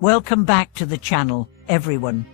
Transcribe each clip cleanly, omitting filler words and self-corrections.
Welcome back to the channel, everyone.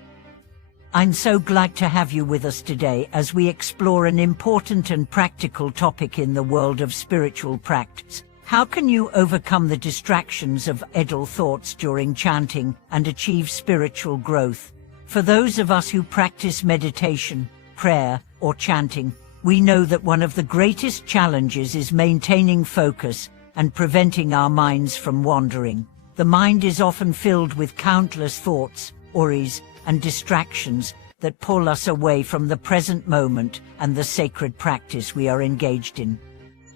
I'm so glad to have you with us today as we explore an important and practical topic in the world of spiritual practice. How can you overcome the distractions of idle thoughts during chanting and achieve spiritual growth? For those of us who practice meditation, prayer, or chanting, we know that one of the greatest challenges is maintaining focus and preventing our minds from wandering. The mind is often filled with countless thoughts, worries, and distractions that pull us away from the present moment and the sacred practice we are engaged in.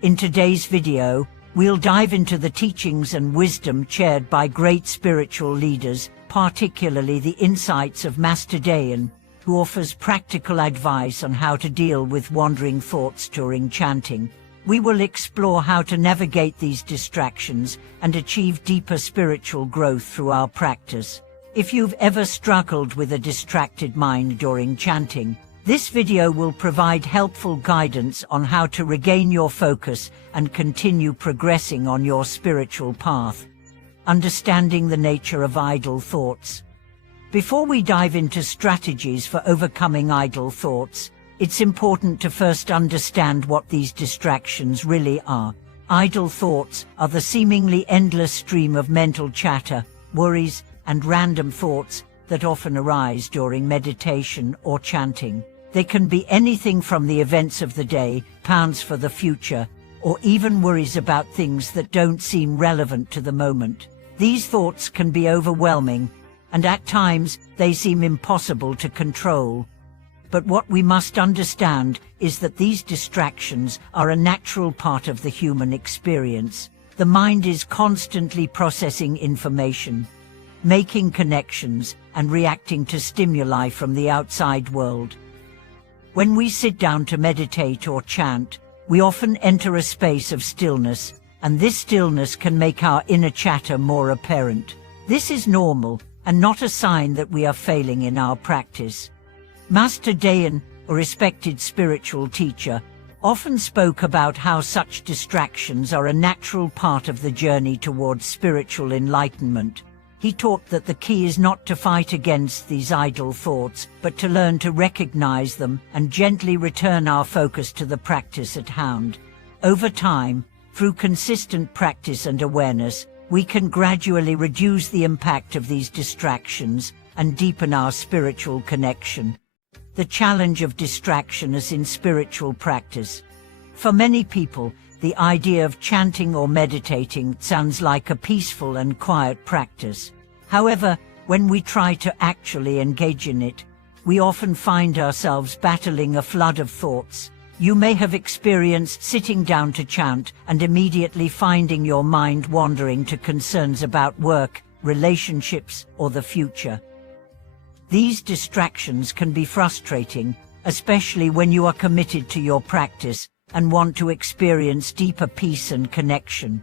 In today's video, we'll dive into the teachings and wisdom shared by great spiritual leaders, particularly the insights of Master Dayan, who offers practical advice on how to deal with wandering thoughts during chanting. We will explore how to navigate these distractions and achieve deeper spiritual growth through our practice. If you've ever struggled with a distracted mind during chanting, this video will provide helpful guidance on how to regain your focus and continue progressing on your spiritual path. Understanding the nature of idle thoughts. Before we dive into strategies for overcoming idle thoughts, it's important to first understand what these distractions really are. Idle thoughts are the seemingly endless stream of mental chatter, worries, and random thoughts that often arise during meditation or chanting. They can be anything from the events of the day, plans for the future, or even worries about things that don't seem relevant to the moment. These thoughts can be overwhelming, and at times they seem impossible to control. But what we must understand is that these distractions are a natural part of the human experience. The mind is constantly processing information, making connections, and reacting to stimuli from the outside world. When we sit down to meditate or chant, we often enter a space of stillness, and this stillness can make our inner chatter more apparent. This is normal, and not a sign that we are failing in our practice. Master Dayan, a respected spiritual teacher, often spoke about how such distractions are a natural part of the journey towards spiritual enlightenment. He taught that the key is not to fight against these idle thoughts, but to learn to recognize them and gently return our focus to the practice at hand. Over time, through consistent practice and awareness, we can gradually reduce the impact of these distractions and deepen our spiritual connection. The challenge of distraction is in spiritual practice. For many people, the idea of chanting or meditating sounds like a peaceful and quiet practice. However, when we try to actually engage in it, we often find ourselves battling a flood of thoughts. You may have experienced sitting down to chant and immediately finding your mind wandering to concerns about work, relationships, or the future. These distractions can be frustrating, especially when you are committed to your practice and want to experience deeper peace and connection.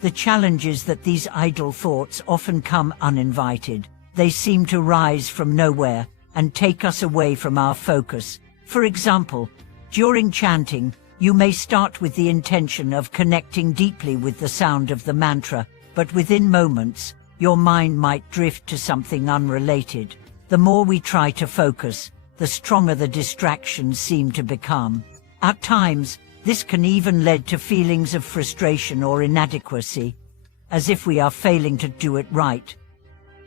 The challenge is that these idle thoughts often come uninvited. They seem to rise from nowhere and take us away from our focus. For example, during chanting, you may start with the intention of connecting deeply with the sound of the mantra, but within moments, your mind might drift to something unrelated. The more we try to focus, the stronger the distractions seem to become. At times, this can even lead to feelings of frustration or inadequacy, as if we are failing to do it right.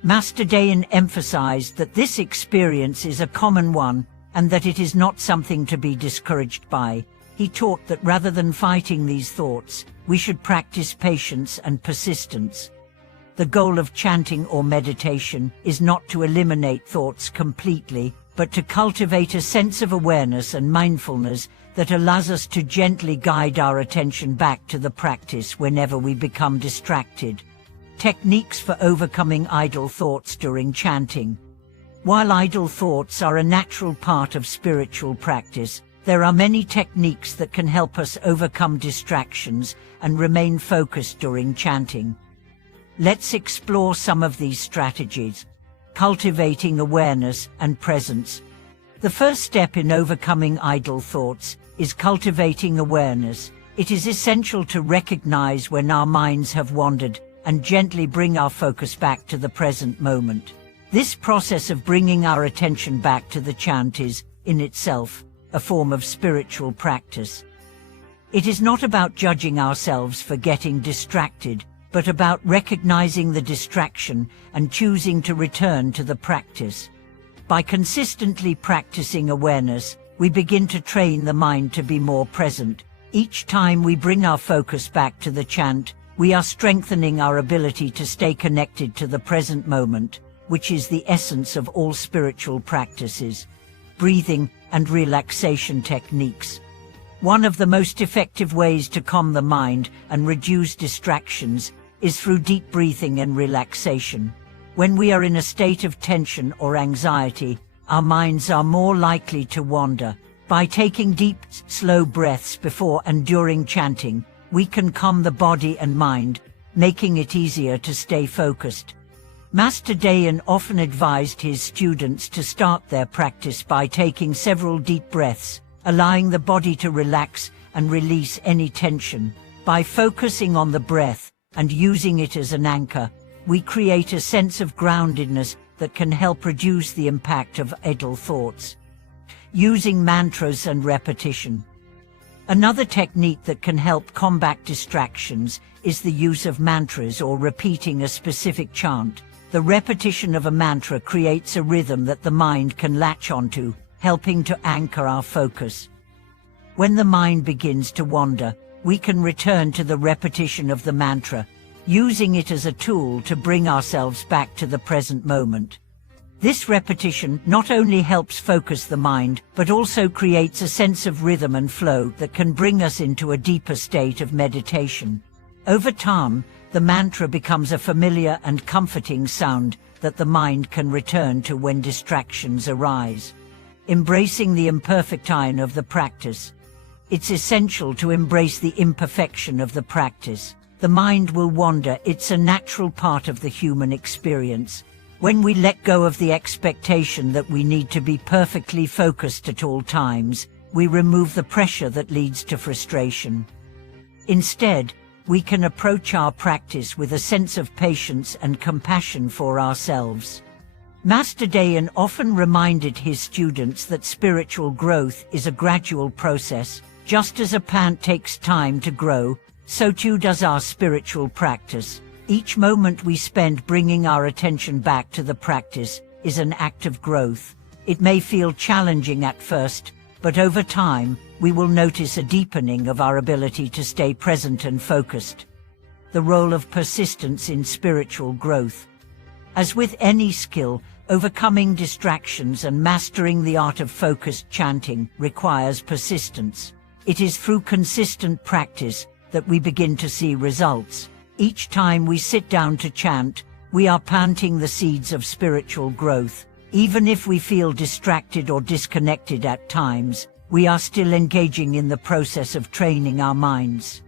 Master Dayan emphasized that this experience is a common one and that it is not something to be discouraged by. He taught that rather than fighting these thoughts, we should practice patience and persistence. The goal of chanting or meditation is not to eliminate thoughts completely, but to cultivate a sense of awareness and mindfulness that allows us to gently guide our attention back to the practice whenever we become distracted. Techniques for overcoming idle thoughts during chanting. While idle thoughts are a natural part of spiritual practice, there are many techniques that can help us overcome distractions and remain focused during chanting. Let's explore some of these strategies. Cultivating awareness and presence. The first step in overcoming idle thoughts is cultivating awareness. It is essential to recognize when our minds have wandered and gently bring our focus back to the present moment. This process of bringing our attention back to the chant is, in itself, a form of spiritual practice. It is not about judging ourselves for getting distracted, but about recognizing the distraction and choosing to return to the practice. By consistently practicing awareness, we begin to train the mind to be more present. Each time we bring our focus back to the chant, we are strengthening our ability to stay connected to the present moment, which is the essence of all spiritual practices. Breathing and relaxation techniques. One of the most effective ways to calm the mind and reduce distractions is through deep breathing and relaxation. When we are in a state of tension or anxiety, our minds are more likely to wander. By taking deep, slow breaths before and during chanting, we can calm the body and mind, making it easier to stay focused. Master Dayan often advised his students to start their practice by taking several deep breaths, allowing the body to relax and release any tension. By focusing on the breath and using it as an anchor, we create a sense of groundedness that can help reduce the impact of idle thoughts. Using mantras and repetition. Another technique that can help combat distractions is the use of mantras or repeating a specific chant. The repetition of a mantra creates a rhythm that the mind can latch onto, helping to anchor our focus. When the mind begins to wander, we can return to the repetition of the mantra, using it as a tool to bring ourselves back to the present moment. This repetition not only helps focus the mind, but also creates a sense of rhythm and flow that can bring us into a deeper state of meditation. Over time, the mantra becomes a familiar and comforting sound that the mind can return to when distractions arise. Embracing the imperfection of the practice. It's essential to embrace the imperfection of the practice. The mind will wander. It's a natural part of the human experience. When we let go of the expectation that we need to be perfectly focused at all times, we remove the pressure that leads to frustration. Instead, we can approach our practice with a sense of patience and compassion for ourselves. Master Dayan often reminded his students that spiritual growth is a gradual process. Just as a plant takes time to grow, so too does our spiritual practice. Each moment we spend bringing our attention back to the practice is an act of growth. It may feel challenging at first, but over time, we will notice a deepening of our ability to stay present and focused. The role of persistence in spiritual growth. As with any skill, overcoming distractions and mastering the art of focused chanting requires persistence. It is through consistent practice that we begin to see results. Each time we sit down to chant, we are planting the seeds of spiritual growth. Even if we feel distracted or disconnected at times, we are still engaging in the process of training our minds.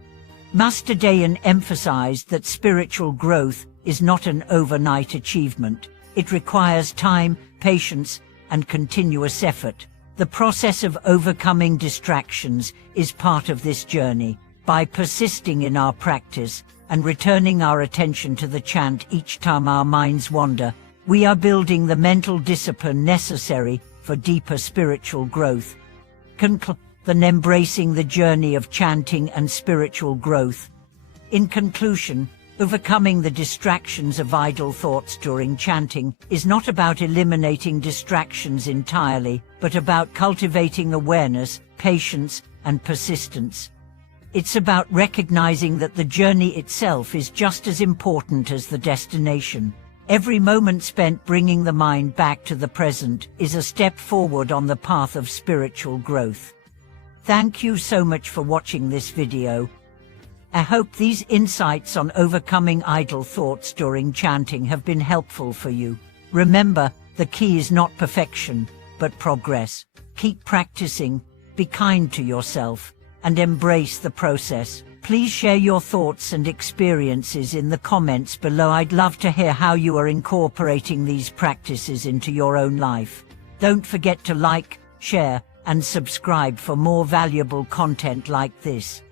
Master Dayan emphasized that spiritual growth is not an overnight achievement. It requires time, patience, and continuous effort. The process of overcoming distractions is part of this journey. By persisting in our practice and returning our attention to the chant each time our minds wander, we are building the mental discipline necessary for deeper spiritual growth. Then embracing the journey of chanting and spiritual growth. In conclusion, overcoming the distractions of idle thoughts during chanting is not about eliminating distractions entirely, but about cultivating awareness, patience, and persistence. It's about recognizing that the journey itself is just as important as the destination. Every moment spent bringing the mind back to the present is a step forward on the path of spiritual growth. Thank you so much for watching this video. I hope these insights on overcoming idle thoughts during chanting have been helpful for you. Remember, the key is not perfection, but progress. Keep practicing, be kind to yourself, and embrace the process. Please share your thoughts and experiences in the comments below. I'd love to hear how you are incorporating these practices into your own life. Don't forget to like, share, and subscribe for more valuable content like this.